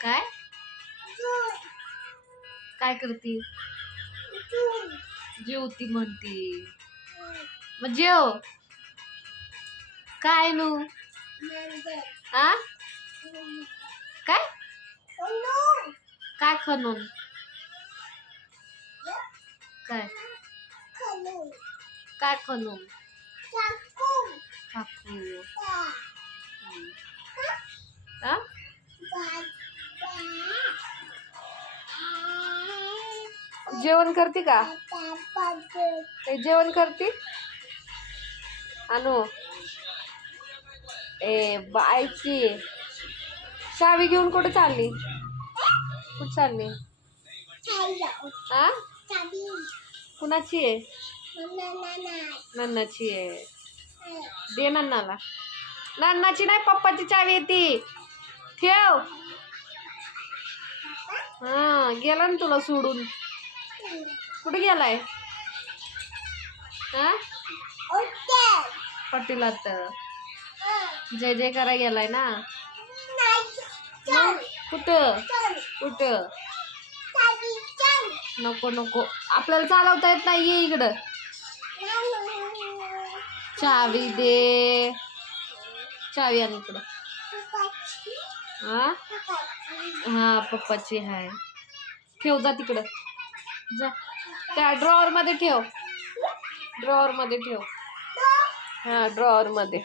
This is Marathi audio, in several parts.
काय? काय करते? जेवती म्हणती. मग जेव. काय नू हा काय? काय खनून काय? काय खनून जेवण करते का? ते जेवण करते? अनु. ए बायची. चावी घेऊन कुठे चालली? कुठे चालली? आ? कुणाची आहे? नन्नाची आहे. दे नन्नाला. नन्नाची नाही पप्पाची चावी आहे ती. ठेव. हा गेला ना तुला सोडून. कुठे गेलाय? हा? तर जय जय करा गेलाय ना? कुठं? कुठं? नको नको. आपल्याला चालवता येत नाही ये इकडं. चावी दे. चावी आणि इकडं. हा? हा पप्पाची आहे ठेव जा तिकडं. जा. त्या ड्रॉवर मध्ये ठेव. ड्रॉवर मध्ये ठेव. हा ड्रॉवर मध्ये.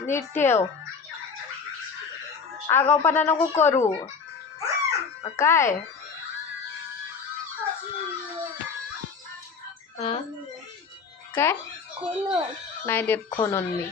नीट ठेव. आगाऊपणा नको करू. काय? हा? काय? नाही देत खोनून मी.